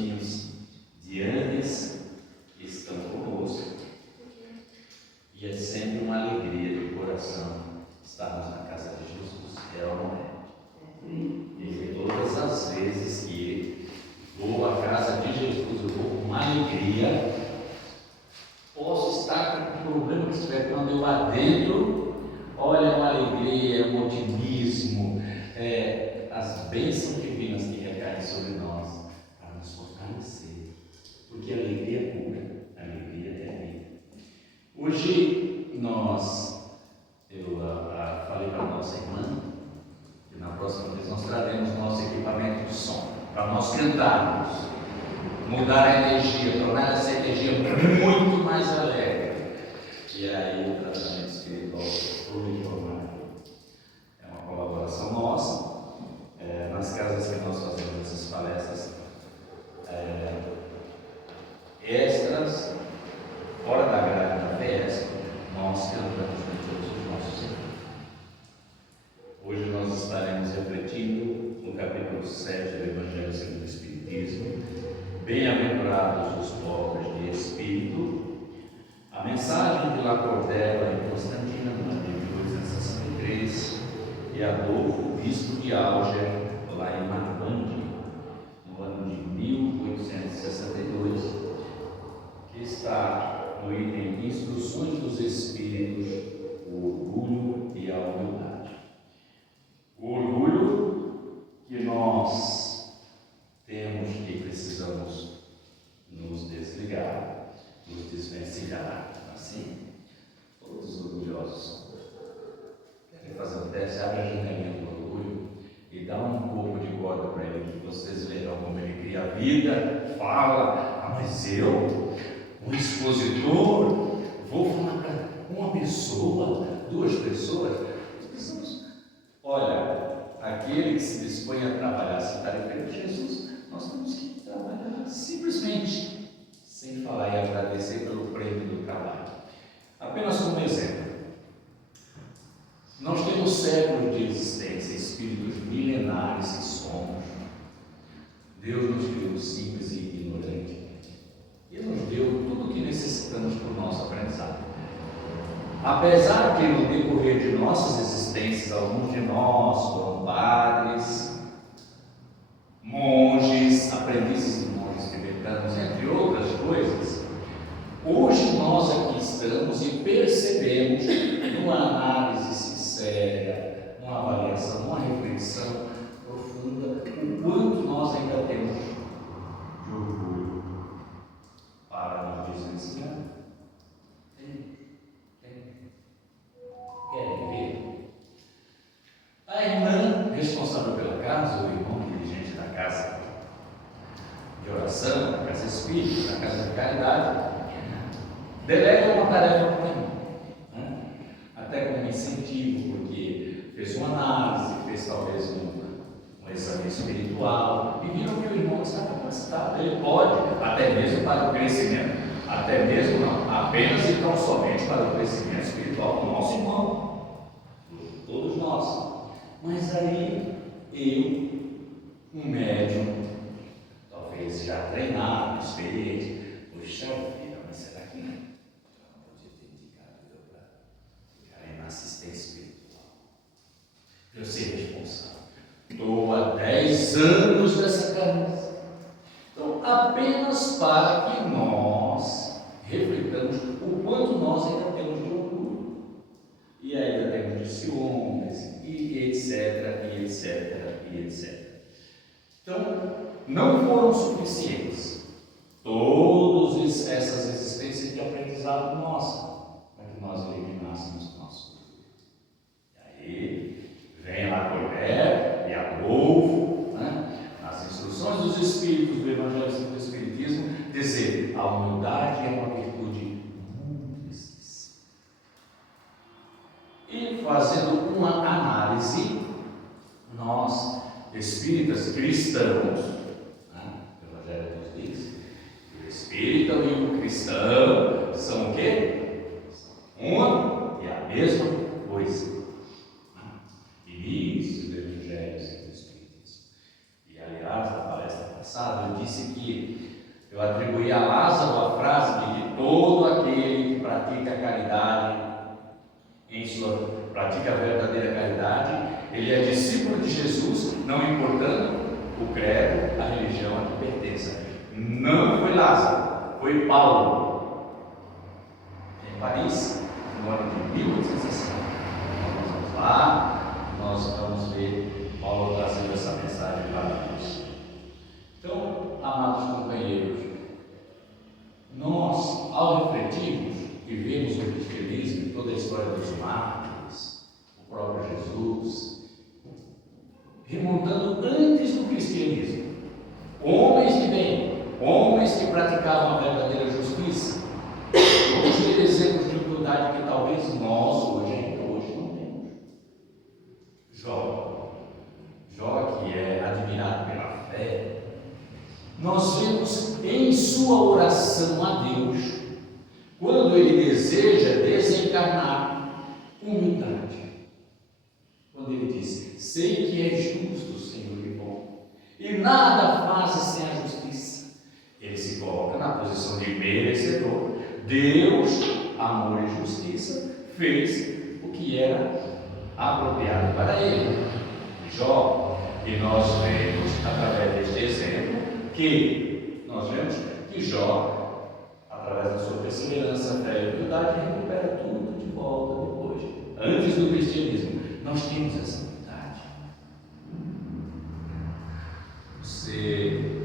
garotinhos Dianes que estão conosco. E é sempre uma alegria do coração estarmos na casa de Jesus, é ou não é? E todas as vezes que vou à casa de Jesus, eu vou com uma alegria. Posso estar com o problema que estiver, quando eu adentro, olha, uma alegria, um otimismo, as bênçãos divinas que recaem sobre nós para nos fortalecer, porque a alegria cura, a alegria é vida. Hoje eu falei para a nossa irmã que na próxima vez nós traremos nosso equipamento de som para nós cantarmos, mudar a energia, tornar essa energia muito mais alegre. E aí o tratamento espiritual flui. É uma colaboração nossa. Nas casas que nós fazemos essas palestras extras, fora da grade da festa, nós cantamos com todos os nossos irmãos. Hoje nós estaremos refletindo no capítulo 7 do Evangelho segundo o Espiritismo. Bem-aventurados os pobres de espírito. A mensagem de Lacordaire em Constantina, no ano de 1863, e Adolfo, bispo de Alger, lá em Narbonne, no ano de 1862, que está no item Instruções dos Espíritos, o orgulho e a humildade. O orgulho que nós temos e precisamos nos desligar, nos desvencilhar, assim, todos orgulhosos. Querem fazer um teste? Abre a janelinha do orgulho e dá um pouco de corda para ele, que vocês verão como ele cria a vida, fala, mas eu, um expositor, vou falar para uma pessoa, duas pessoas, olha, aquele que se dispõe a trabalhar, se está referindo a Jesus, nós temos que trabalhar simplesmente, sem falar e agradecer pelo prêmio do trabalho. Apenas como exemplo, nós temos séculos de existência, espíritos milenares que somos. Deus nos criou simples e ignorante. Ele nos deu tudo o que necessitamos para o nosso aprendizado. Apesar de no decorrer de nossas existências, alguns de nós foram padres, monges, aprendizes de monges tibetanos, entre outras coisas, hoje nós aqui estamos e percebemos, numa análise sincera, numa avaliação, numa reflexão profunda, o quanto nós ainda temos de orgulho para nos desvencilhar. Querem ver? A irmã responsável pela casa, o irmão dirigente da casa de oração, da casa espírita, da casa de caridade, delega uma tarefa para mim, né? Até como incentivo, porque fez uma análise, fez talvez um exame espiritual, e viram que o irmão está capacitado, ele pode, até mesmo para o crescimento, até mesmo não, apenas e tão somente para o crescimento espiritual do nosso irmão, todos nós. Mas aí eu, um médium, talvez já treinado, experiente, puxa vida, mas será que não podia ter indicado eu para ficar na assistência espiritual? Eu ser responsável. Estou há 10 anos nessa camisa. Então, apenas para que nós refletamos o quanto nós ainda temos de orgulho, e ainda temos de ciúmes, e etc, e etc, e etc. Então, não foram suficientes todas essas existências de aprendizado nossa, para que nós eliminássemos o nosso orgulho. E aí, vem Lacordaire e Adolfo, né, nas instruções dos Espíritos do Evangelho segundo o Espiritismo, dizer: a humildade é uma virtude muito específica. E fazendo uma análise, nós, espíritas cristãos, né, o Evangelho nos diz, o espírita e o cristão são o quê? Uma e a mesma coisa. Início do Evangelho segundo o Espiritismo. E aliás, na palestra passada, eu disse que Eu atribuí a Lázaro a frase de que todo aquele que pratica a caridade, pratica a verdadeira caridade, ele é discípulo de Jesus, não importando o credo, a religião a que pertence. Não foi Lázaro, foi Paulo, em Paris, no ano de 1860. Nós vamos lá, nós vamos ver Paulo trazendo essa mensagem para nós. Então, amados companheiros, nós, ao refletirmos e vermos o cristianismo, toda a história dos mártires, o próprio Jesus, remontando antes do cristianismo, homens de bem, homens que praticavam a verdadeira justiça, vamos ver exemplos de humildade que talvez nós hoje não temos. Jó que é admirado pela fé, nós vemos em sua oração a Deus, quando ele deseja desencarnar, humildade. Quando ele diz: sei que é justo, Senhor e bom, e nada fazes sem a justiça. Ele se coloca na posição de merecedor. Deus, amor e justiça, fez o que era apropriado para ele. Jó, e nós vemos através deste exemplo que Jó, através da sua perseverança, fé e humildade, recupera tudo de volta depois. Antes do cristianismo, nós temos essa humildade. Você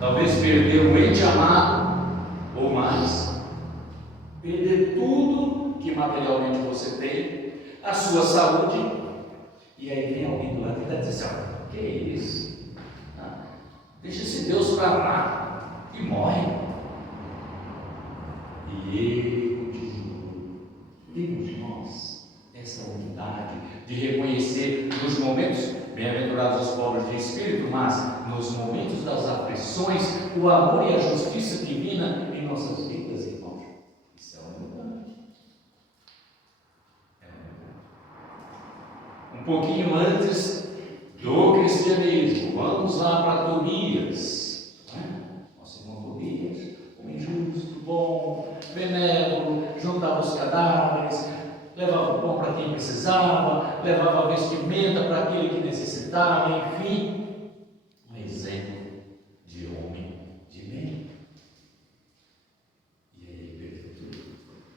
talvez perdeu o ente amado, ou mais, perder tudo que materialmente você tem, a sua saúde, e aí vem alguém do lado e diz assim: que é isso? Deixa esse Deus para lá e morre. E ele continua. Temos nós essa humildade de reconhecer nos momentos, bem-aventurados os pobres de espírito, mas nos momentos das aflições, o amor e a justiça divina em nossas vidas, irmãos. Isso é humildade. Um pouquinho antes do cristianismo, vamos lá para Tobias, nosso irmão Tobias, homem justo, bom, benévolo, juntava os cadáveres, levava o pão para quem precisava, levava a vestimenta para aquele que necessitava, enfim, um exemplo de homem de bem. E aí ele perdeu tudo.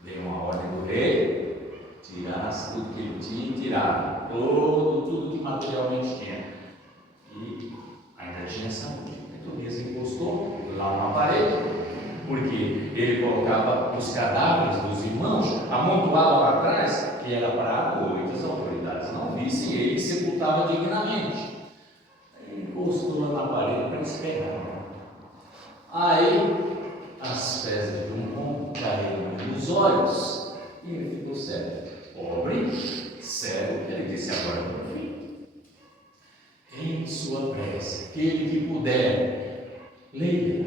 Veio uma ordem do rei: tirasse tudo que ele tinha e tirava tudo que materialmente tinha, e ainda tinha saúde. Tobias encostou lá na parede, porque ele colocava os cadáveres dos irmãos amontoados lá atrás, que era para muitas autoridades não vissem, e ele sepultava dignamente. Ele encostou lá na parede para esperar. Aí as fezes de um pombo caíram nos olhos e ele ficou cego. Pobre, cego, ele disse: agora meu filho, em sua prece, aquele que puder, leia,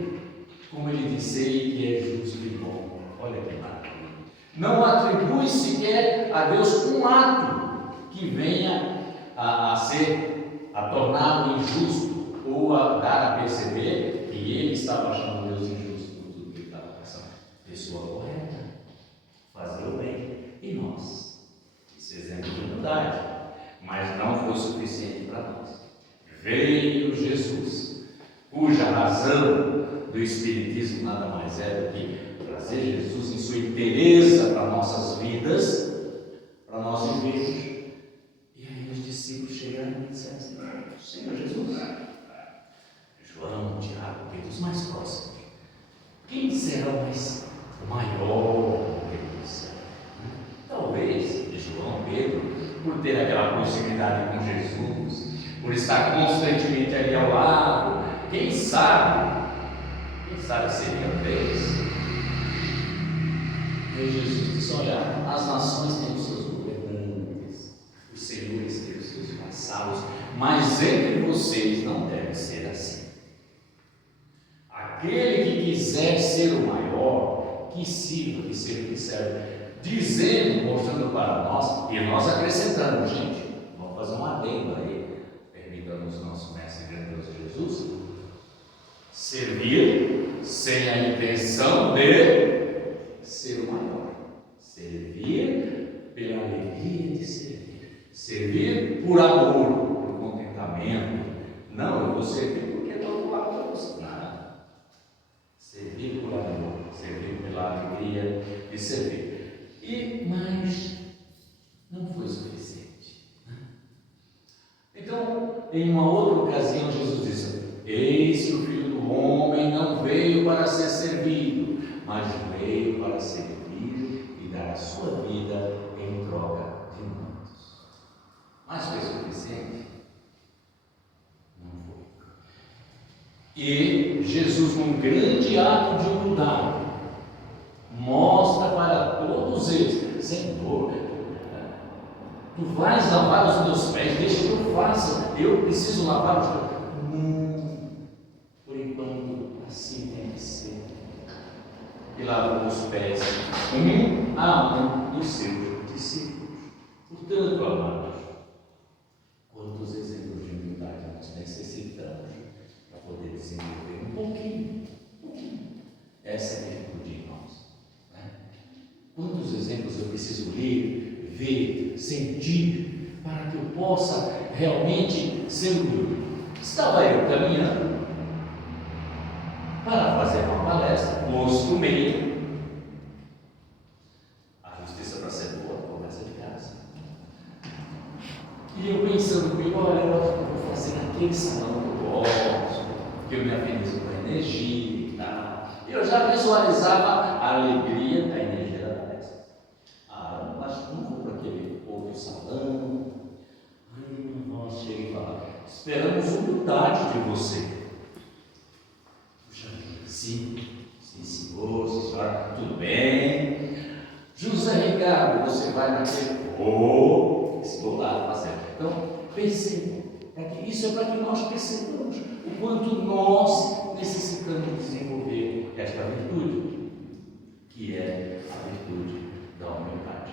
como ele disse, que é justo e bom. Olha que maravilha. Não atribui sequer a Deus um ato que venha a torná-lo injusto, ou a dar a perceber que ele estava achando Deus injusto por tudo que ele estava passando. Pessoa correta, fazer o bem. E nós? Esse exemplo de humildade, mas não foi suficiente para nós. Veio Jesus, cuja razão do Espiritismo nada mais é do que trazer Jesus em sua inteireza para nossas vidas, para nós vivermos. E aí os discípulos chegaram e disseram assim: Senhor Jesus, João, Tiago, Pedro, os mais próximos, quem será o maior deles? Talvez João, Pedro, por ter aquela proximidade com Jesus, por estar constantemente ali ao lado, quem sabe seria deles. E Jesus disse: olha, as nações têm os seus governantes, os senhores têm os seus vassalos, mas entre vocês não deve ser assim. Aquele que quiser ser o maior, que sirva, que seja o que serve. Dizendo, mostrando para nós, e nós acrescentamos, gente, vamos fazer um adendo aí, permita-nos nosso mestre grandioso Jesus, servir sem a intenção de ser o maior. Servir pela alegria de servir. Servir por amor, por contentamento. Não, eu vou servir porque estou do lado de você. Nada. Servir por amor, servir pela alegria de servir. Mas não foi suficiente. Então, em uma outra ocasião, Jesus disse: eis que o Filho do Homem não veio para ser servido, mas veio para servir e dar a sua vida em troca de muitos. Mas foi suficiente? Não foi. E Jesus, num grande ato de humildade, mostra para todos eles: Senhor, tu vais lavar os meus pés, deixa que eu faça, eu preciso lavar os teus pés. Não, por enquanto assim tem que ser. E lavou os pés um a um dos seus discípulos. Portanto, amados, quantos exemplos de humildade nós necessitamos para poder desenvolver um pouquinho essa virtude em nós, né? Quantos exemplos eu preciso ler, ver, sentir, para que eu possa realmente ser humilde? Estava eu caminhando para fazer uma palestra, costumeira. A justiça para ser boa começa de casa. E eu pensando comigo: olha, eu acho que eu vou fazer naquele salão que eu gosto, que eu me afinizo com a energia e tal. Eu já visualizava a alegria da energia da palestra. Mas não vou para aquele outro salão. Aí nós chega e fala: esperamos humildade de você. Puxa, sim, senhor, senhora, tudo bem. José Ricardo, você vai naquele. Estou lá fazendo. Então, percebam, isso é para que nós percebamos o quanto nós necessitamos desenvolver esta virtude, que é a virtude da humildade.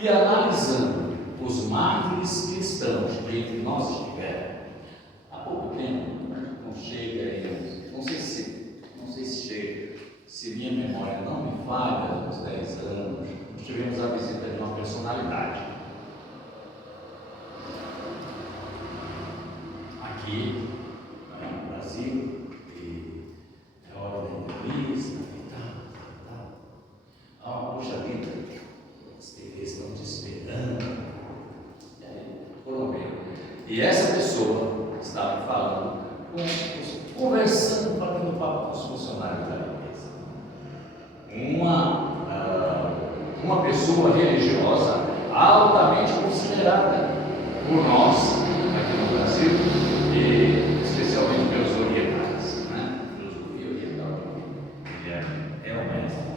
E analisando os mártires cristãos que entre nós estiveram, há pouco tempo, não chega aí, não sei se chega, se minha memória não me falha, uns 10 anos, nós tivemos a visita de uma personalidade aqui no Brasil, e é hora da entrevista e tal. Puxa vida, as TVs estão te esperando. Foram ver. E essa pessoa estava falando, conversando, batendo papo com os funcionários da empresa. Uma pessoa religiosa altamente considerada por nós aqui no Brasil, e especialmente pelos orientais, né? Filosofia oriental, que é o mestre.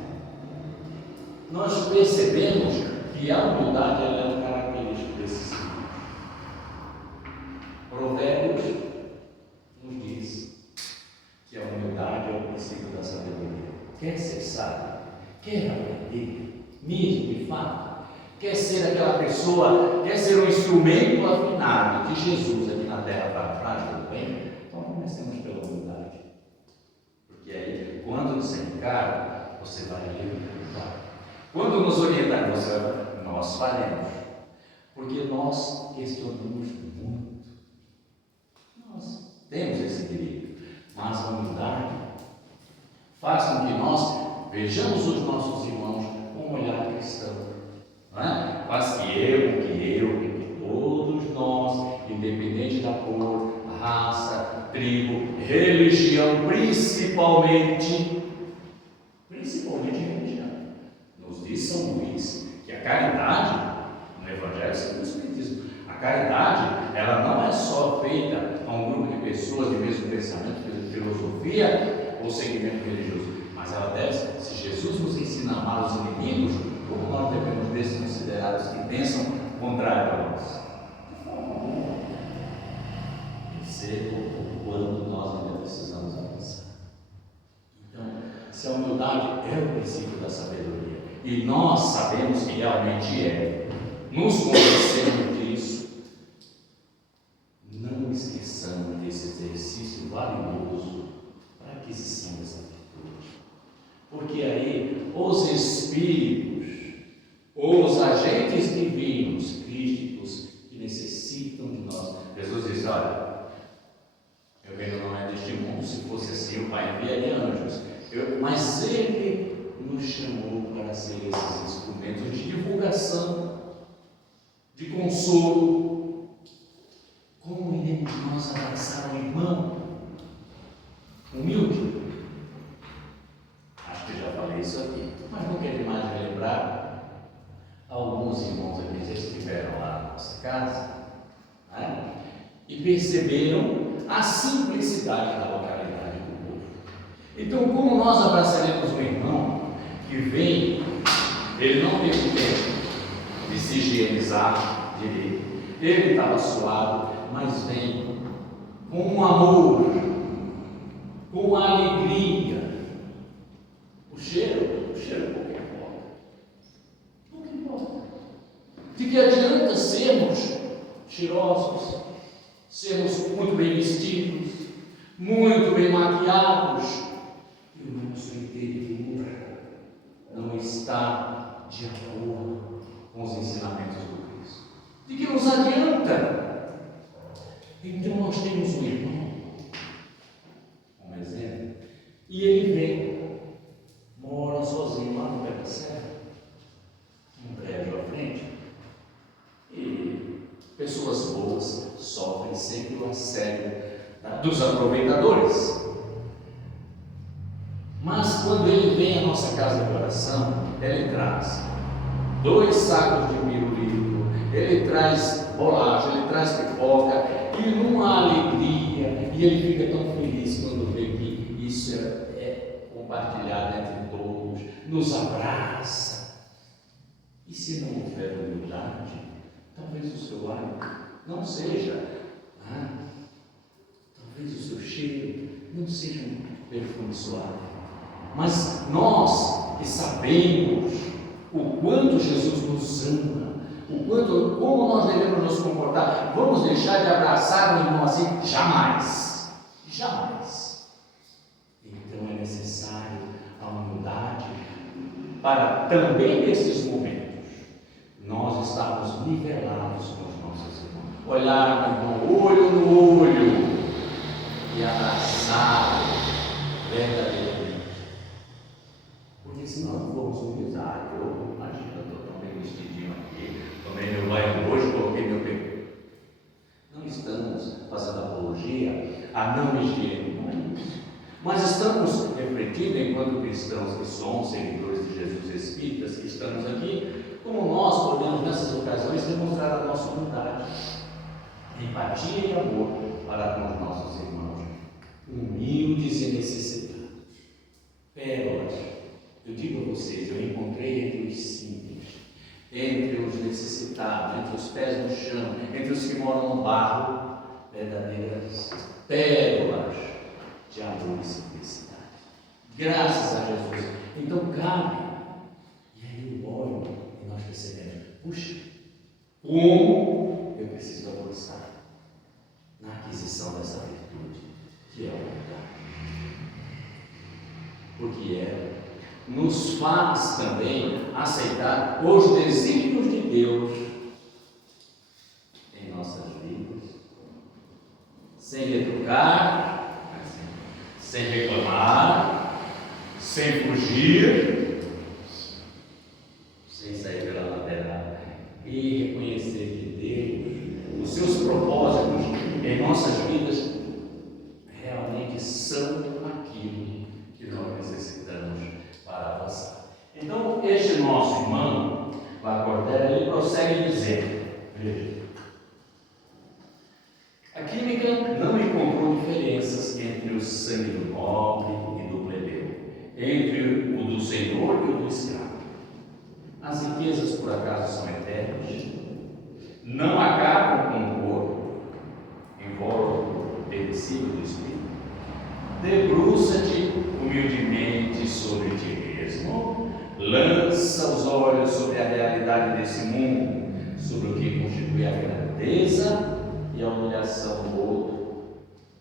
Nós percebemos que a humildade ela é um característico desses livros. Provérbios nos diz que a humildade é o princípio da sabedoria. Quer ser sábio? Quer aprender? Mesmo de fato? Quer ser aquela pessoa, quer ser um instrumento afinado de Jesus aqui na terra para a prática do bem? Então comecemos pela humildade. Porque aí, quando nos encara, você vai humildade. Quando nos orientar, nós faremos. Porque nós questionamos muito. Nós temos esse direito. Mas a humildade faz com que nós vejamos os nossos irmãos com um olhar cristão. Não é? Faz que todos nós, independente da cor, raça, tribo, religião, principalmente religião. Nos diz São Luís que a caridade, no Evangelho segundo o Espiritismo, a caridade, ela não é só feita a um grupo de pessoas de mesmo pensamento, filosofia ou segmento religioso, mas ela deve, se Jesus nos ensina a amar os inimigos, como nós devemos desconsiderar os que pensam contrário a nós? Perceba o quanto nós ainda precisamos avançar. Então, se a humildade é o princípio da sabedoria, e nós sabemos que realmente é, nos convencemos disso, não esqueçamos desse exercício valioso. Para aquisição dessa virtude. Porque aí os espíritos, os agentes divinos, crísticos, que necessitam de nós. Jesus diz: olha, meu reino não é deste mundo, se fosse assim o Pai enviaria anjos. Mas Ele nos chamou para ser esses instrumentos de divulgação, de consolo. Como iremos nós abraçar um irmão humilde? Acho que já falei isso aqui, mas não quero mais relembrar. Alguns irmãos aqui já estiveram lá na nossa casa, né? E perceberam a simplicidade da localidade do povo. Então, como nós abraçaremos um irmão que vem, ele não teve tempo de se higienizar direito, ele estava suado, mas vem com um amor, com uma alegria. O cheiro pouco importa. Pouco importa. De que adianta sermos cheirosos, sermos muito bem vestidos, muito bem maquiados, e o nosso interior não está de acordo com os ensinamentos do Cristo? De que nos adianta? Então nós temos um irmão, um exemplo, e ele vem, mora sozinho lá no pé da serra, um prédio à frente, e pessoas boas sofrem sempre o assédio dos aproveitadores. Mas quando ele vem à nossa casa de oração, ele traz 2 sacos de pirulito, ele traz bolacha, ele traz pipoca, e numa alegria, e ele fica tão feliz quando vê que isso é compartilhado entre todos, nos abraça. E se não houver humildade, talvez o seu hálito não seja, talvez o seu cheiro não seja um perfume suave. Mas nós que sabemos o quanto Jesus nos ama, como nós devemos nos comportar, vamos deixar de abraçar o irmão assim? Jamais, jamais. Então é necessário a humildade para também nesses momentos nós estarmos nivelados com os nossos irmãos, olhar o irmão olho no olho e abraçar verdadeiramente, porque senão não vamos humilhar. Eu imagino, eu estou tão bem vestidinho aqui, tomei meu banho hoje, coloquei meu peito. Não estamos fazendo apologia à não higiene, não é isso. Mas estamos refletindo, enquanto cristãos que somos seguidores de Jesus espíritas, que estamos aqui, como nós podemos nessas ocasiões demonstrar a nossa humildade, empatia e amor para com os nossos irmãos, humildes e necessitados. Pérolas, eu digo a vocês, eu encontrei entre os simples, entre os necessitados, entre os pés no chão, entre os que moram no barro, verdadeiras pérolas de amor e simplicidade. Graças a Jesus. Então cabe, e aí eu olho e nós percebemos, puxa, como eu preciso avançar na aquisição dessa virtude, que é a humildade. Porque ela nos faz também aceitar os desígnios de Deus em nossas vidas, sem retrucar, sem reclamar, sem fugir, sem sair pela lateral, e reconhecer que Deus, os seus propósitos em nossas vidas realmente são aquilo que nós necessitamos para avançar. Então, este nosso irmão, Lacordaire, ele prossegue dizendo, veja, a química não encontrou diferenças entre o sangue do nobre e do plebeu, entre o do senhor e o do escravo. As riquezas, por acaso, são eternas, não acabam com o corpo, invólucro perecível do espírito. Debruça-te humildemente sobre ti mesmo, lança os olhos sobre a realidade desse mundo, sobre o que constitui a grandeza e a humilhação do outro.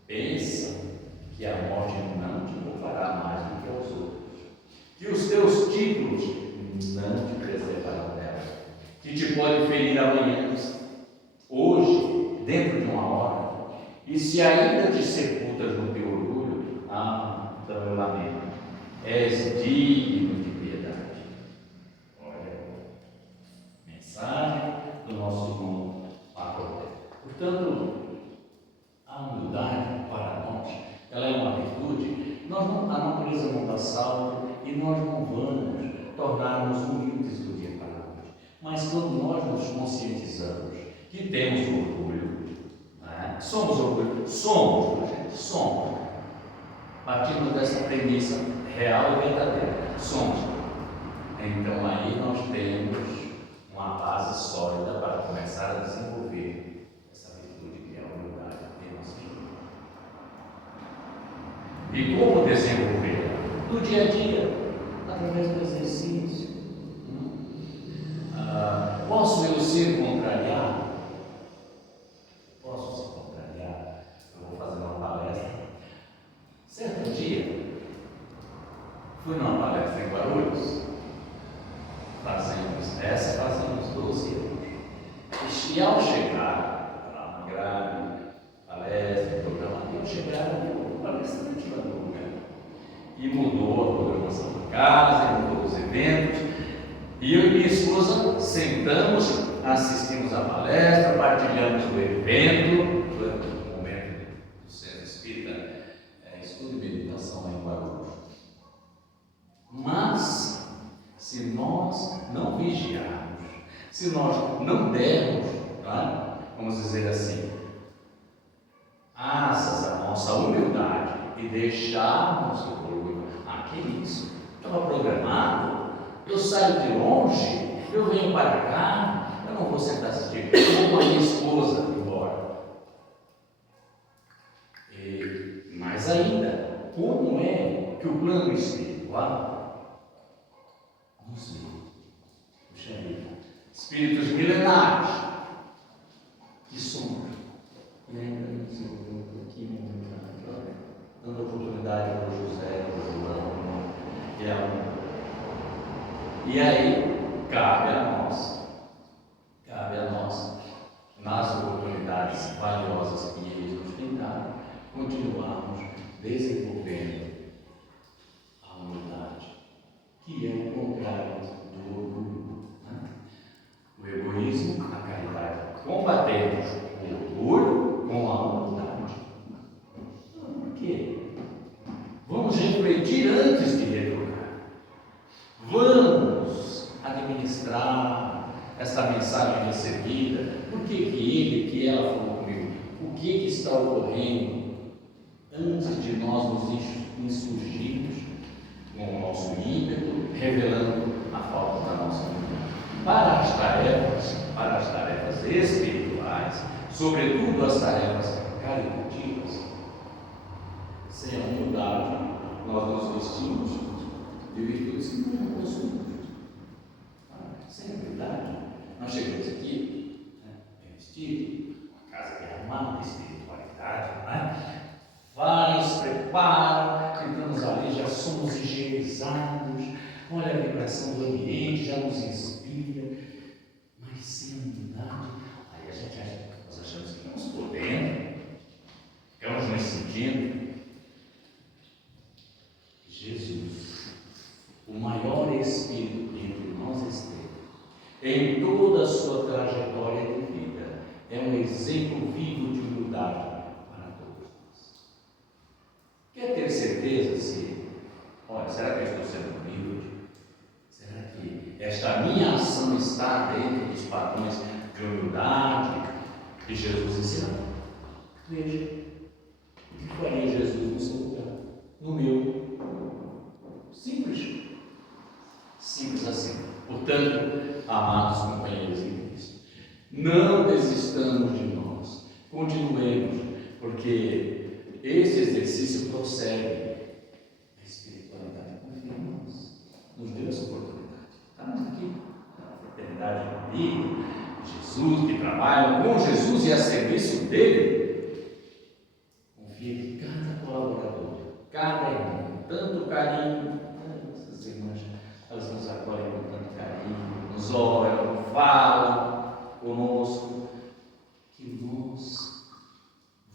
Pensa que a morte não te que te pode ferir amanhã, hoje, dentro de uma hora, e se ainda te sepultas no teu orgulho, então eu lamento, és digno de piedade. Olha, mensagem do nosso irmão Marco. Portanto, a humildade para nós, ela é uma virtude. A natureza não dá salvo e nós não vamos tornar-nos humildes do dia para a noite. Mas quando nós nos conscientizamos que temos orgulho, né? Somos orgulhosos, somos. Partindo dessa premissa real e verdadeira, somos. Então aí nós temos uma base sólida para começar a desenvolver essa virtude que é a humildade em nossa vida. E como desenvolver? No dia a dia, através do exercício. Posso eu ser contrariado? Posso ser contrariado? Eu vou fazer uma palestra. Certo dia, fui numa palestra em Guarulhos, fazemos 12 anos. E ao chegar, lá na grade, palestra, programa, ao chegar, o palestrante lá no lugar. E mudou a programação da casa, mudou os eventos. E eu e minha esposa sentamos, assistimos a palestra, partilhamos o evento, o momento do Centro Espírita, estudo e meditação lá em Guarulhos. Mas, se nós não vigiarmos, se nós não dermos, tá? Vamos dizer assim, asas à nossa humildade e deixarmos o orgulho, que isso? Estava programado, eu saio de longe, eu venho para cá, eu não vou sentar assistir, eu vou com a minha esposa embora. Mais ainda, como é que o plano espiritual nos vê? Puxa vida, espíritos milenares que somos, e ainda não se ouviu aqui, dando oportunidade para o José, para o João, e aí cabe a nós, nas oportunidades valiosas que eles nos têm dado, continuarmos desenvolvendo a humildade, que é o contrário do orgulho, né? O egoísmo, a caridade. Combatemos o orgulho com a humildade. Por quê? Vamos refletir antes de retornar. Vamos administrar essa mensagem recebida. Por que ela falou comigo? O que está ocorrendo antes de nós nos insurgirmos com o nosso ímpeto, revelando a falta da nossa humildade? Para as tarefas espirituais, sobretudo as tarefas caritativas, sem a humildade, nós nos vestimos de virtudes que não possuímos. Sem a humildade, nós chegamos aqui, bem vestido, uma casa que é arrumada, espiritualidade, Faz, prepara, entramos ali, já somos higienizados, olha a vibração do ambiente, já nos inspira, mas sem a humildade, aí nós achamos que estamos podendo, ficamos nos sentindo. Jesus, o maior Espírito que entre nós esteve, em toda a sua trajetória de vida, é um exemplo vivo de humildade para todos nós. Quer ter certeza se, será que eu estou sendo humilde? Será que esta minha ação está dentro dos padrões de humildade que Jesus ensina? Veja, o que faria Jesus no seu lugar? No meu. Simples assim. Portanto, amados companheiros em Cristo, não desistamos de nós, continuemos, porque esse exercício prossegue. A espiritualidade confia em nós, nos deu essa oportunidade. Estamos aqui, na fraternidade comigo, Jesus, que trabalha com Jesus e a serviço dele. Confia em cada colaborador, cada irmão, com tanto carinho. Essas irmãs, elas nos acolhem com tanto carinho, nos oram, fala conosco, que nós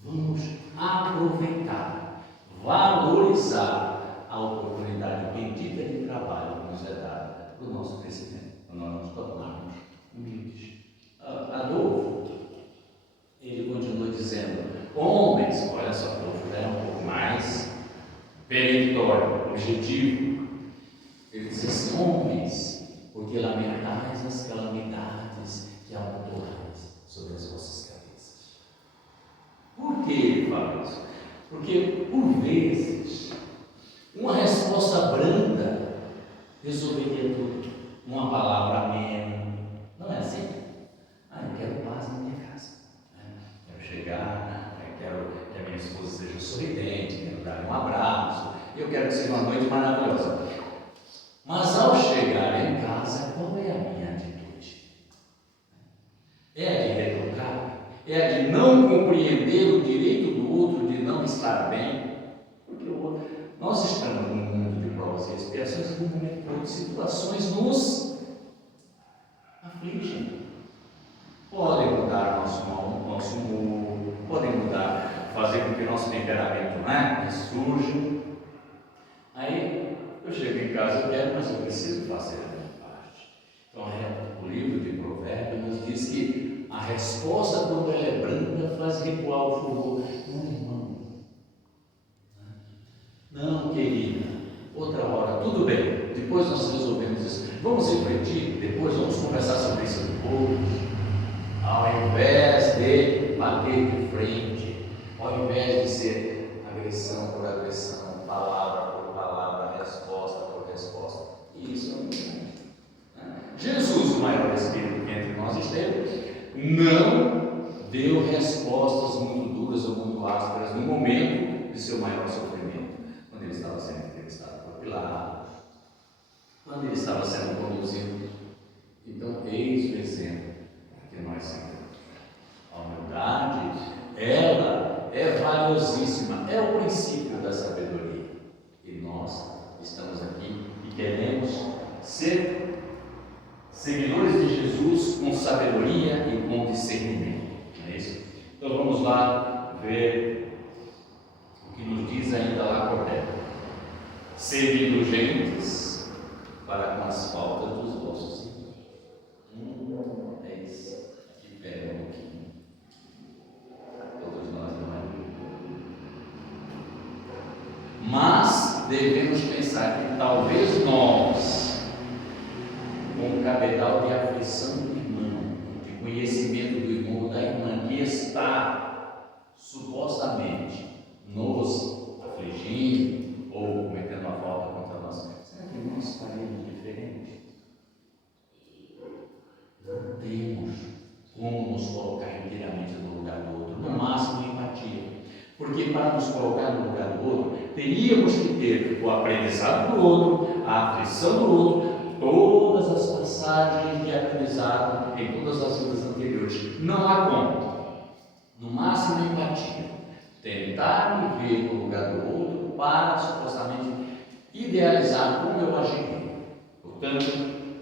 vamos aproveitar, valorizar a oportunidade bendita de trabalho que nos é dada para o nosso crescimento, para nós nos tornarmos humildes. Adolfo, ele continua dizendo, homens, olha só, Adolfo é um pouco mais peremptório, objetivo. Ele diz assim, homens, porque lamentais as calamidades que amontoais sobre as vossas cabeças. Por que ele fala isso? Porque, por vezes, uma resposta branda resolveria tudo. Uma palavra amena. Não é assim? Eu quero paz na minha casa. Quero chegar, quero que a minha esposa seja sorridente, quero dar um abraço, eu quero que seja uma noite maravilhosa. Mas ao chegar em casa, qual é a minha atitude? É a de retrucar? É a de não compreender o direito do outro, de não estar bem? Porque nós estamos num mundo de provas e expiações, e num momento de situações nos afligem. Podem mudar nosso humor, podem mudar, fazer com que nosso temperamento ressurja. Aí eu chego em casa, eu quero, mas eu preciso fazer a minha parte. Então o livro de Provérbios nos diz que a resposta, quando ela é branda, faz recuar o furor. Não, irmão. Não, querida. Outra hora, tudo bem. Depois nós resolvemos isso. Vamos refletir, depois vamos conversar sobre isso depois. Ao invés de bater de frente, ao invés de ser agressão por agressão, palavra por palavra, resposta por resposta. Isso não é. Jesus, o maior Espírito que entre nós esteve, não deu respostas muito duras ou muito ásperas no momento de seu maior sofrimento, quando ele estava sendo entrevistado por Pilatos, quando ele estava sendo conduzido. Então, eis o exemplo que nós seguimos. A humildade, ela é valiosíssima, é o princípio da sabedoria. E nós estamos aqui e queremos ser seguidores de Jesus com sabedoria e com discernimento. Não é isso? Então vamos lá ver o que nos diz ainda lá Cordel. Sede indulgentes para com as faltas dos vossos irmãos. É isso. Aqui pega um pouquinho. Todos nós, não é? Mas devemos pensar que talvez nós, com o cabedal de aflição do irmão, de conhecimento do irmão ou da irmã, que está supostamente nos afligindo ou cometendo uma falta contra nós, será que nós faremos diferente? Não temos como nos colocar inteiramente no lugar do outro, no máximo empatia. Porque para nos colocar no lugar do outro, teríamos que ter o aprendizado do outro, a aflição do outro, todas as passagens de aprendizado em todas as vidas anteriores. Não há como. No máximo empatia. Tentar me ver no lugar do outro para supostamente idealizar como eu agiria. Portanto,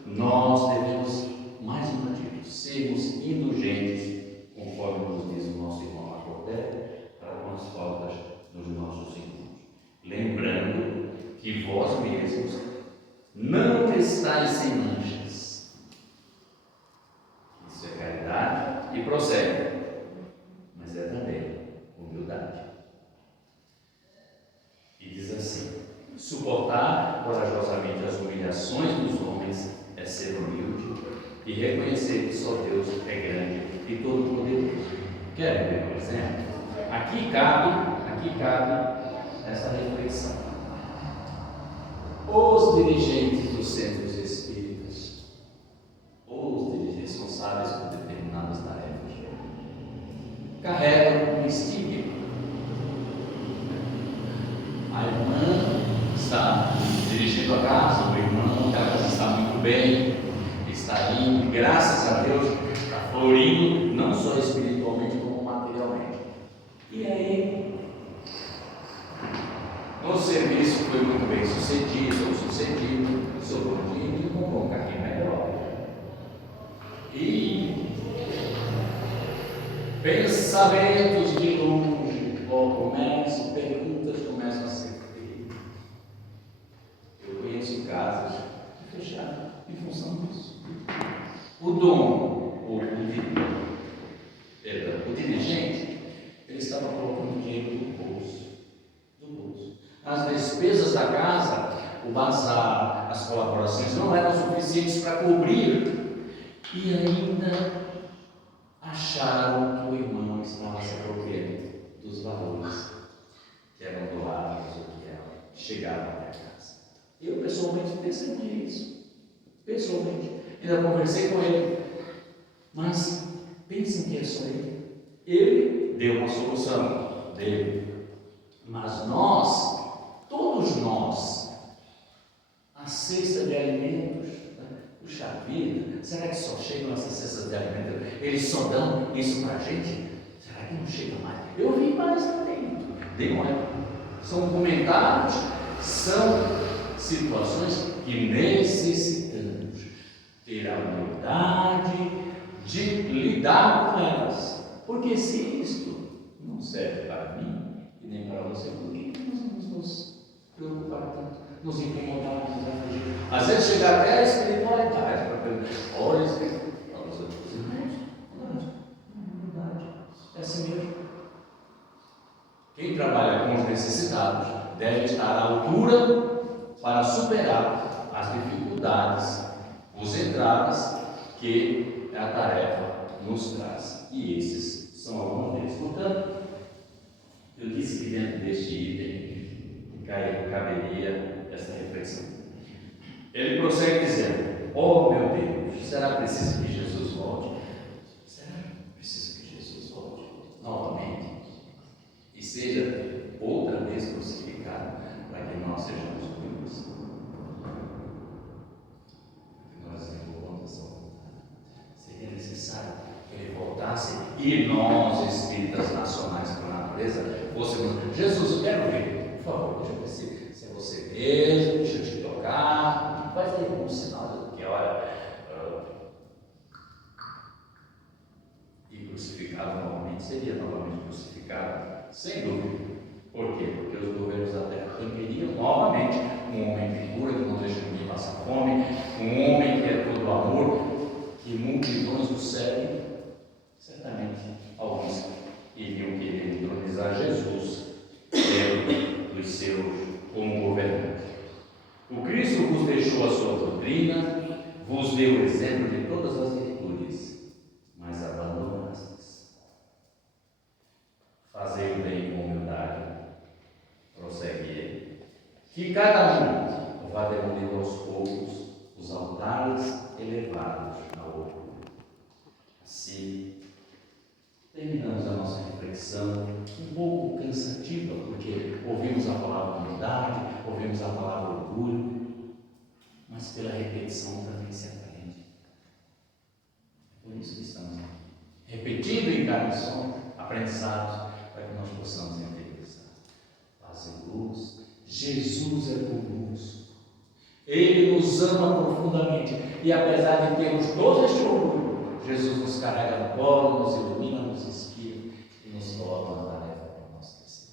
nós devemos, mais uma vez, sermos indulgentes, conforme nos diz o nosso irmão Macordé, para com as faltas dos nossos irmãos. Lembrando que vós mesmos não estáis sem manchas. Isso é caridade e prossegue, mas é também humildade. E diz assim: suportar corajosamente as humilhações dos homens é ser humilde e reconhecer que só Deus é grande e todo-poderoso. Querem ver um exemplo? Aqui cabe essa reflexão. Os dirigentes dos centros espíritas, ou os responsáveis por determinadas tarefas, carregam um estigma. A irmã está dirigindo a casa, o irmão, a casa está muito bem, está indo, graças a Deus, está florindo, não só espiritualmente como materialmente. E aí, no serviço foi muito bem sucedido, o seu bondinho e comprou um carrinho melhor. E pensamentos de longe, perguntas começam a ser feitas. Eu conheço casas que fecharam em função disso. O dono, o dirigente, ele estava colocando dinheiro do bolso. As despesas da casa, o bazar, as colaborações não eram suficientes para cobrir. E ainda acharam que o irmão estava se apropriando dos valores que eram doados ou que chegavam até a casa. Eu pessoalmente percebi isso. Ainda conversei com ele. Mas pensem que é só ele. Ele deu uma solução dele. Mas nós, todos nós, a cesta de alimentos, puxa vida, será que só chegam essas cestas de alimentos? Eles só dão isso para a gente? Será que não chega mais? Eu vi mais também. Dê uma olhada. São comentários, são situações que necessitamos ter a humildade de lidar com elas. Porque se isto não serve para mim e nem para você, por que nós vamos nos preocupar tanto, nos incomodar, nos afligir? Às vezes chega até a espiritualidade para perguntar: olha, para os outros irmãos, verdade, é assim mesmo. Quem trabalha com os necessitados deve estar à altura para superar as dificuldades, os entraves que a tarefa nos traz. E esses são alguns deles. Portanto, eu disse que dentro deste item caberia essa reflexão. Ele prossegue dizendo: oh meu Deus, será preciso que Jesus volte? Será preciso que Jesus volte novamente e seja outra vez crucificado para que nós sejamos livres? Nós envolvamos essa vontade. Seria necessário que ele voltasse e nós, espíritas nacionais por natureza, fôssemos: Jesus, eu quero ver, por favor, deixa eu ver se é você mesmo, deixa eu te tocar, faz aí um sinal que olha, e crucificado novamente, seria novamente crucificado, sem dúvida. Por quê? Porque os governos da terra queriam novamente um homem que cura, que não deixa ninguém passar fome, um homem que é todo amor, que multidões o seguem. Certamente alguns iriam querer entronizar Jesus dos seus como governante. O Cristo vos deixou a sua doutrina, vos deu o exemplo de todas as virtudes, mas abandonastes. Fazei o bem com humildade, prossegue ele, que cada um vá demolindo aos poucos os altares elevados ao orgulho. Assim, terminamos a nossa reflexão, um pouco cansativa, porque ouvimos a palavra humildade, ouvimos a palavra orgulho, mas pela repetição também se aprende. É por isso que estamos aqui, repetindo encarnações, aprendizados, para que nós possamos interiorizar. Paz e luz. Jesus é conosco. Ele nos ama profundamente. E apesar de termos todo este orgulho, Jesus nos carrega no colo, nos ilumina, nos inspira e nos coloca na tarefa para nós crescer.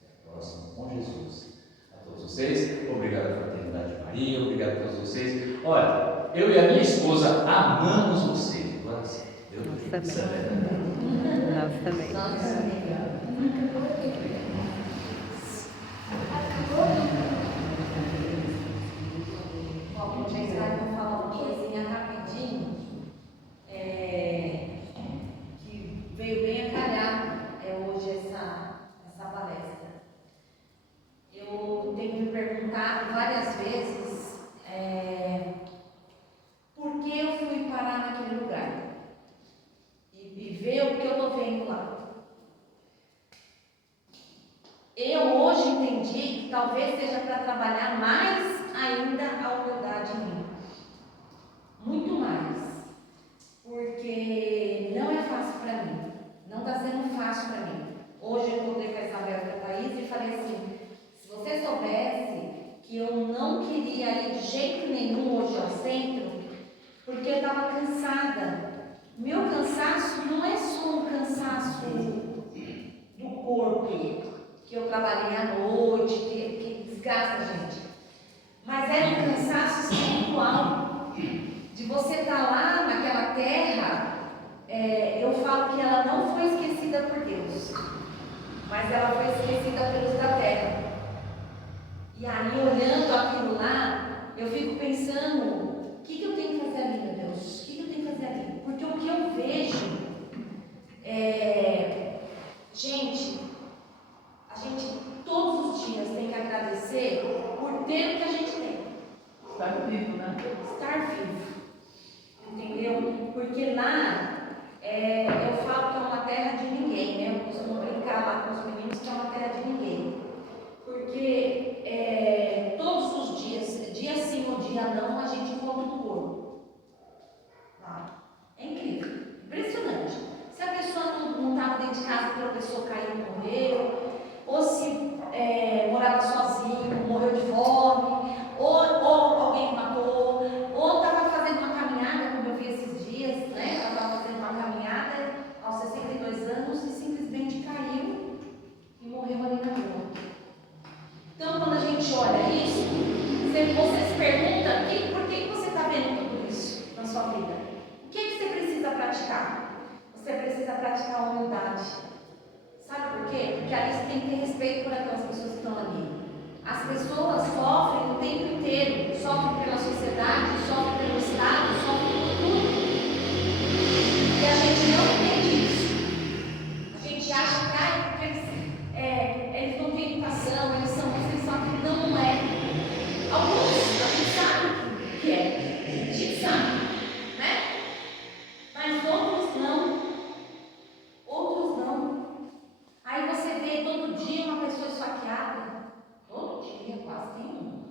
Até a próxima, com Jesus. A todos vocês, obrigado à Fraternidade de Maria, obrigado a todos vocês. Olha, eu e a minha esposa amamos vocês. Agora sim, Deus também. Nós também. Bom, gente, vou falar uma coisinha rapidinho, que veio bem a calhar hoje essa palestra. Eu tenho me perguntado várias vezes por que eu fui parar naquele lugar e ver o que eu estou vendo lá. Eu hoje entendi que talvez seja para trabalhar mais ainda a humildade em mim. Muito mais. Porque não é fácil para mim. Não está sendo fácil para mim. Hoje eu encontrei com a Isabel da Thaís e falei assim: se você soubesse que eu não queria ir de jeito nenhum hoje ao centro, porque eu estava cansada. Meu cansaço não é só um cansaço do corpo, que eu trabalhei à noite, que desgasta a gente, mas é um cansaço espiritual, de você estar lá naquela terra. Eu falo que ela não foi esquecida por Deus, mas ela foi esquecida pelos da terra. E aí, olhando aquilo lá, eu fico pensando, o que eu tenho que fazer ali, meu Deus? O que eu tenho que fazer ali? Porque o que eu vejo gente, a gente todos os dias tem que agradecer por ter o que a gente tem. Estar vivo, né? Estar vivo. Entendeu? Porque lá, eu falo que é uma terra de ninguém, né? Eu costumo brincar lá com os meninos que é uma terra de ninguém. Porque todos os dias, dia sim ou dia não, a gente encontra um corpo. É incrível, impressionante. Se a pessoa não estava dentro de casa, tropeçou, caiu, morreu, ou se morava sozinho, morreu de fome, ou alguém matou, ou estava fazendo uma caminhada, como eu vi esses dias, né? Ela estava fazendo uma caminhada aos 62 anos e simplesmente caiu e morreu ali na rua. Então, quando a gente olha isso, você se pergunta, por que você está vendo tudo isso na sua vida? O que você precisa praticar? Você precisa praticar a humildade. Sabe por quê? Porque ali você tem que ter respeito por aquelas pessoas que estão ali. As pessoas sofrem o tempo inteiro. Sofrem pela sociedade, sofrem pelo Estado, sofrem por tudo. E a gente não entende isso. A gente acha que eles não têm educação, eles são aquilo. Não é. Alguns a gente sabe que é. A gente sabe, né? Mas outros não. Outros não. Aí você vê todo dia uma pessoa esfaqueada. Todo dia, quase tem um.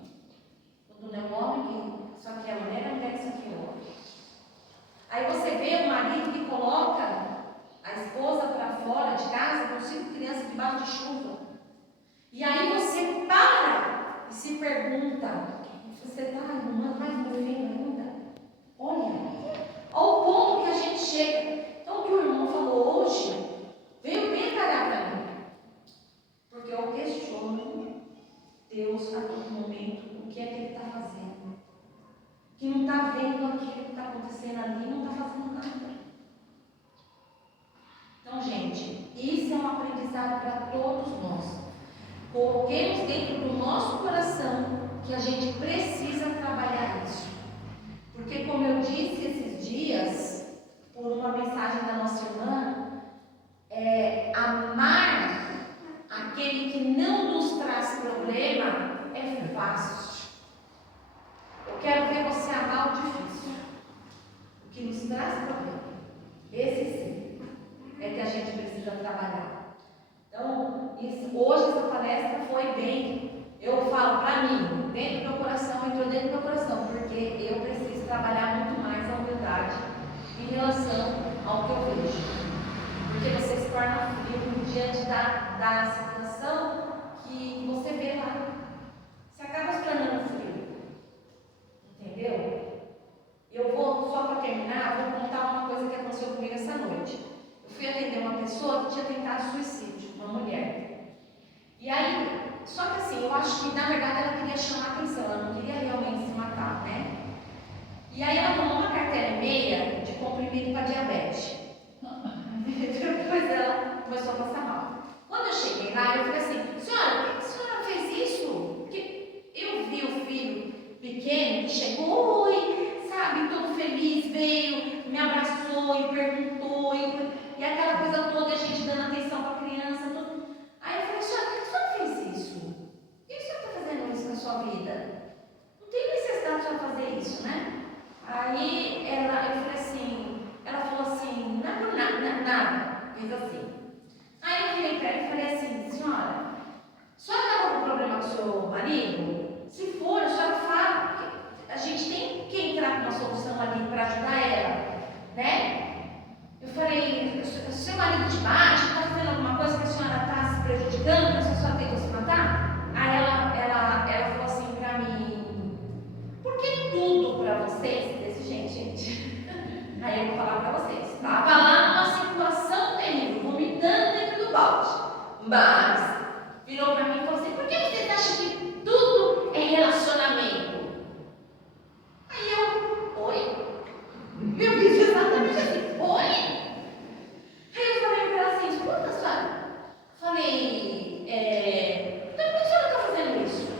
Quando não é um homem que esfaqueia a mulher, é a mulher que esfaqueia o homem. Aí você vê o marido que coloca a esposa para fora de casa com 5 crianças debaixo de chuva. E aí você para e se pergunta: você está arrumando mais meu filho ainda? Olha, ao ponto que a gente chega. Então, o que o irmão falou hoje veio bem calhar para mim, porque eu questiono Deus a todo momento o que é que Ele está fazendo, que não está vendo aquilo que está acontecendo ali, não está fazendo nada. Então, gente, isso é um aprendizado para todos nós. Coloquemos dentro do nosso coração que a gente precisa trabalhar isso, porque, como eu disse esses dias, por uma mensagem da nossa irmã, amar aquele que não nos traz problema é fácil. Eu quero ver você amar o difícil, o que nos traz problema. Esse sim é que a gente precisa trabalhar. Então, hoje essa palestra foi bem, eu falo para mim, dentro do meu coração, entrou dentro do meu coração, porque eu preciso trabalhar muito mais a humildade em relação ao que eu vejo. Porque você se torna frio diante da situação que você vê lá. Você acaba se tornando frio. Entendeu? Eu vou, só para terminar, vou contar uma coisa que aconteceu comigo essa noite. Eu fui atender uma pessoa que tinha tentado suicídio, uma mulher. E aí, só que assim, eu acho que na verdade ela queria chamar atenção, ela não queria realmente se matar, né? E aí ela tomou uma cartela e meia de comprimido para diabetes. Depois ela começou a passar mal. Quando eu cheguei lá, eu falei assim: senhora, por que a senhora fez isso? Porque eu vi o filho pequeno que chegou, oi, sabe, todo feliz, veio, me abraçou e perguntou, e aquela coisa toda, a gente dando atenção para a criança, tudo. Aí eu falei: senhora, por que a senhora fez isso? Por que a senhora está fazendo isso na sua vida? Não tem necessidade de a senhora fazer isso, né? Aí eu falei assim, ela falou assim: não é por nada, fez assim. Aí eu virei para ela e falei assim: senhora, a senhora está com algum problema com o seu marido? Se for, a senhora fala, porque a gente tem que entrar com uma solução ali para ajudar ela, né? Eu falei: o seu marido te bate, está fazendo alguma coisa que a senhora está se prejudicando, que a senhora tentou se matar? Aí ela falou assim para mim: por que tudo para vocês? Desse jeito, gente. Aí eu vou falar para vocês, tá? Mas virou para mim e falou assim: por que você acha que tudo é relacionamento? Aí eu, oi? Eu disse exatamente assim, oi? Aí eu falei para ela assim: escuta, senhora. Falei, por que a senhora está fazendo isso?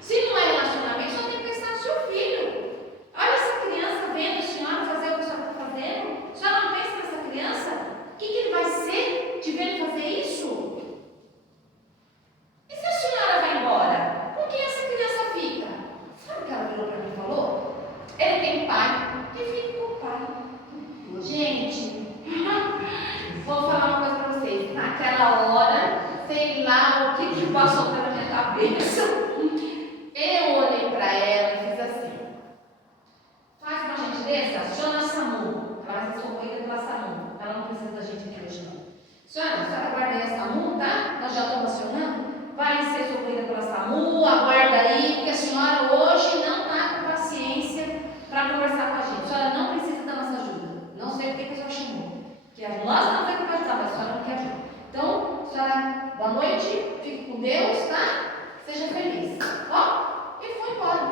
Se não é relacionamento, só tem que pensar no seu filho. Olha essa criança vendo a senhora fazer o que a senhora está fazendo. A senhora não pensa nessa criança? O que ele vai ser de ver ele fazer isso? E se a senhora vai embora? Com quem essa criança fica? Sabe o que ela virou para mim e falou? Ele tem pai e fica com o pai. Gente, vou falar uma coisa para vocês. Naquela hora, sei lá o que passou pela minha cabeça. Eu olhei para ela e fiz assim: faz uma gentileza, aciona a SAMU. Ela vai ser socorrida pela SAMU. Ela não precisa da gente aqui hoje, não. Senhora, a senhora aguarda aí a SAMU, tá? Nós já estamos acionando. Vai ser socorrida pela SAMU, aguarda aí, porque a senhora hoje não está com paciência para conversar com a gente. A senhora não precisa da nossa ajuda. Não sei por que a senhora chamou. Porque nós não temos que ajudar, mas a senhora não quer ajuda. Então, senhora, boa noite, fique com Deus, tá? Seja feliz. Ó, e foi embora.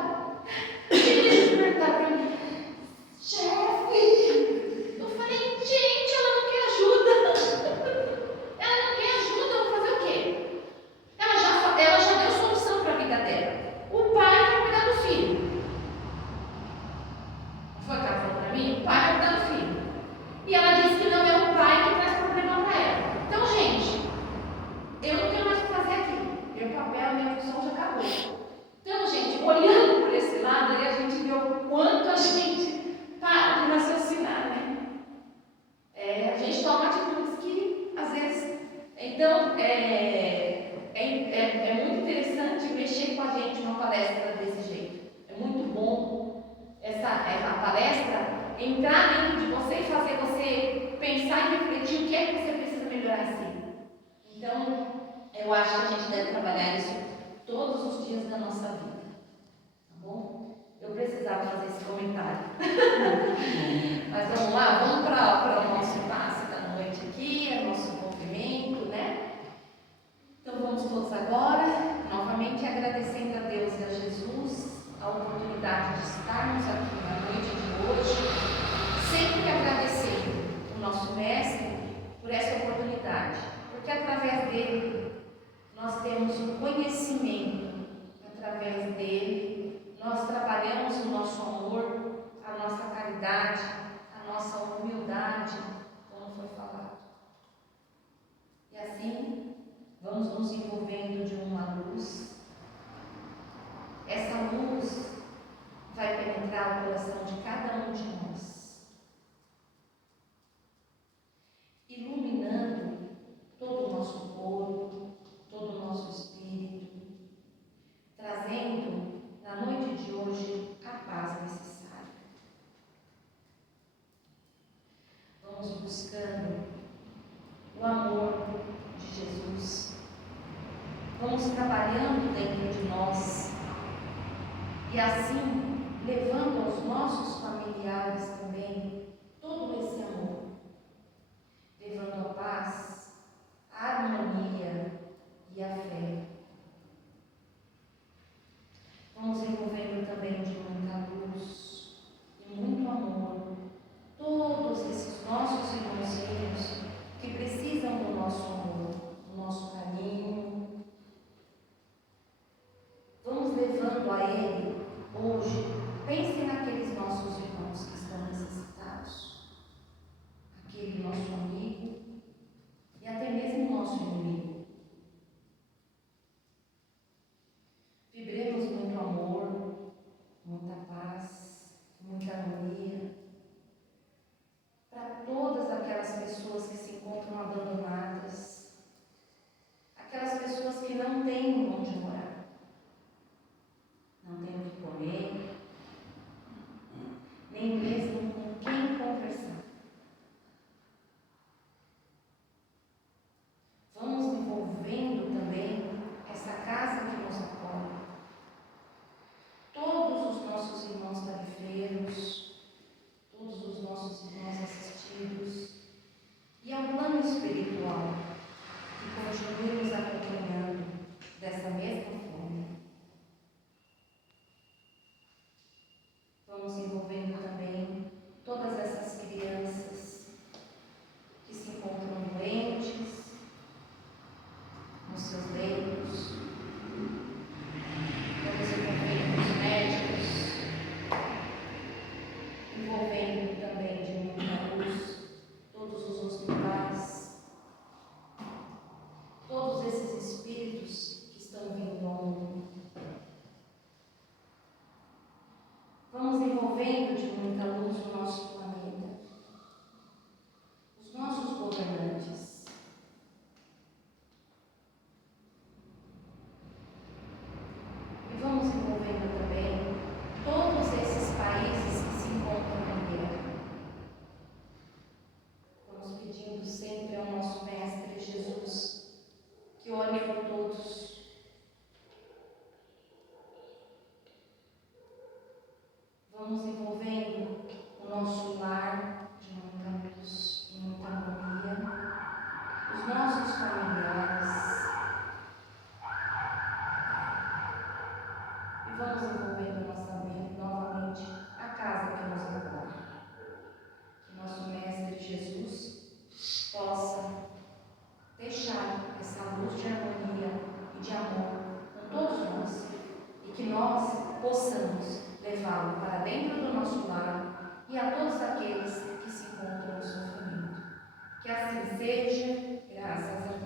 E deixa eu perguntar para mim: chefe, eu falei, gente, ela não quer ajuda. Ela não quer ajuda, eu vou fazer o quê? Ela já deu solução para a vida dela. O pai vai cuidar do filho. Não foi o que ela falou para mim? O pai vai cuidar do filho. E ela disse que não é o pai que traz problema para ela. Então, gente, eu não tenho mais o que fazer aqui. Meu papel, minha função já acabou. Então, gente, olhando por esse lado, aí a gente vê o quanto a gente para de raciocinar, né? A gente toma atitudes que, às vezes... Então, é muito interessante mexer com a gente numa palestra desse jeito. É muito bom essa palestra entrar dentro de você e fazer você pensar e refletir o que é que você precisa melhorar em si. Então, eu acho que a gente deve trabalhar isso todos os dias da nossa vida. Tá bom? Eu precisava fazer esse comentário. Mas vamos lá, vamos para o nosso passe da noite aqui, é o nosso movimento, né? Então vamos todos agora, novamente agradecendo a Deus e a Jesus a oportunidade de estarmos aqui na noite de hoje, sempre agradecendo o nosso Mestre por essa oportunidade, porque através dele nós temos o conhecimento, através dele nós trabalhamos o nosso amor, a nossa caridade, a nossa humildade, como foi falado. E assim vamos nos envolvendo de uma luz. Essa luz vai penetrar o coração de cada um de nós, iluminando todo o nosso corpo, todo o nosso espírito, trazendo na noite de hoje a paz necessária. Vamos buscando o amor de Jesus. Vamos trabalhando dentro de nós e assim levando aos nossos familiares também todo esse amor, levando a paz, a harmonia e a fé. Vamos envolvendo também de muita luz e muito amor todos esses nossos irmãozinhos que precisam do nosso amor, do nosso carinho. Vamos levando a Ele hoje. Pense naqueles nossos irmãos que estão necessitados. nos seus leitos. Vamos envolvendo os médicos, envolvendo também de muita luz todos os hospitais, todos esses espíritos que estão vindo ao mundo. Vamos envolvendo de muita luz o nosso planeta, os nossos governantes. E vamos envolvendo também todos esses países que se encontram em guerra. Vamos pedindo sempre ao nosso Mestre Jesus que ore por todos. Vamos envolvendo o nosso lar de muita luz e muita harmonia, os nossos familiares. E vamos envolvendo novamente a casa que nos acolhe. Que nosso Mestre Jesus possa deixar essa luz de harmonia e de amor com todos nós e que nós possamos levá-lo para dentro do nosso lar e a todos aqueles que se encontram no sofrimento. Que assim seja, graças a Deus.